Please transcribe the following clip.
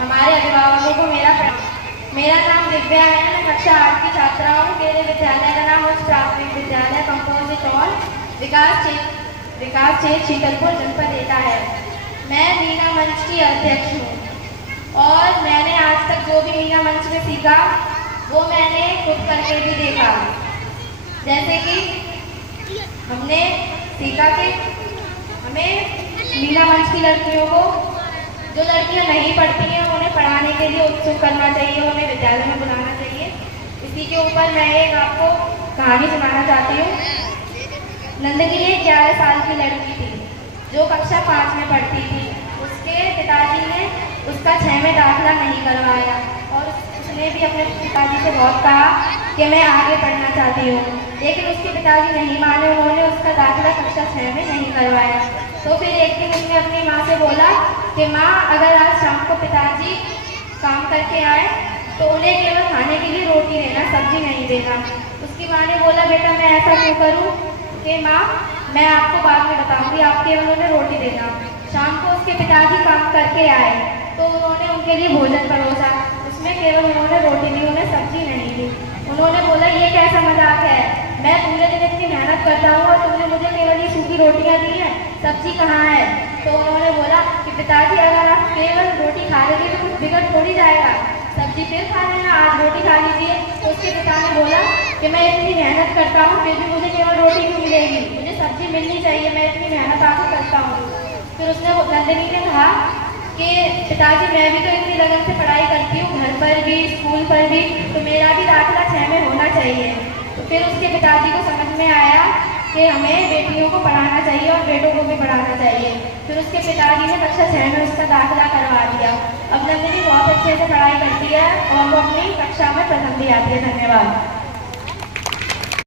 हमारे अभिभावकों को मेरा प्रणाम। मेरा नाम दिव्या है। मैं कक्षा 8 की छात्रा हूँ। मेरे विद्यालय का नाम उच्च प्राथमिक विद्यालय कंपोजिट और विकास क्षेत्र शीतलपुर जनपद एटा है। मैं मीना मंच की अध्यक्ष हूँ और मैंने आज तक जो भी मीना मंच में सीखा वो मैंने खुद करके भी देखा। जैसे कि हमने सीखा कि हमें मीना मंच की लड़कियों को, जो लड़कियां नहीं पढ़ती हैं उन्हें पढ़ाने के लिए उत्सुक करना चाहिए, उन्हें विद्यालय में बुलाना चाहिए। इसी के ऊपर मैं एक आपको कहानी सुनाना चाहती हूँ। नंदगिरी एक 11 साल की लड़की थी जो कक्षा 5 में पढ़ती थी। उसके पिताजी ने उसका 6 में दाखिला नहीं करवाया और उसने भी अपने पिताजी से बहुत कहा कि मैं आगे पढ़ना चाहती हूँ, लेकिन उसके पिताजी नहीं माने। उन्होंने उसका दाखिला कक्षा 6 में नहीं करवाया। तो फिर एक दिन उसने अपनी माँ से बोला कि माँ, अगर आज शाम को पिताजी काम करके आए तो उन्हें केवल खाने के लिए रोटी देना, सब्जी नहीं देना। उसकी माँ ने बोला, बेटा मैं ऐसा क्यों करूँ? कि माँ, मैं आपको बाद में बताऊंगी, आप केवल उन्हें रोटी देना। शाम को उसके पिताजी काम करके आए तो उन्होंने उनके लिए भोजन परोसा। उसमें केवल उन्होंने रोटी दी, उन्हें सब्जी नहीं दी। उन्होंने बोला, ये कैसा मजाक है? मैं पूरे दिन इतनी मेहनत करता हूँ और तुमने मुझे केवल ये सूखी रोटियाँ दी हैं, सब्जी कहाँ है? तो उन्होंने बोला कि पिताजी, अगर आप केवल रोटी खा लेंगे तो कुछ बिगड़ थोड़ी जाएगा, सब्जी फिर खा लेना, आज रोटी खा लीजिए। तो उसके पिता ने बोला कि मैं इतनी मेहनत करता हूँ फिर भी मुझे केवल रोटी क्यों मिलेगी? मुझे सब्जी मिलनी चाहिए, मैं इतनी मेहनत आपको करता हूँ। फिर उसने नंदिनी ने कहा कि पिताजी, मैं भी तो इतनी लगन से पढ़ाई करती हूँ, घर पर भी स्कूल पर भी, तो मेरा भी दाखिला 6 में होना चाहिए। तो फिर उसके पिताजी को समझ में आया कि हमें बेटियों को पढ़ाना चाहिए और बेटों को भी पढ़ाना चाहिए। फिर उसके पिताजी ने कक्षा 6 में उसका दाखिला करवा दिया। अब नंदिनी बहुत अच्छे से पढ़ाई करती है और वो अपनी कक्षा में प्रथम भी आती है। धन्यवाद।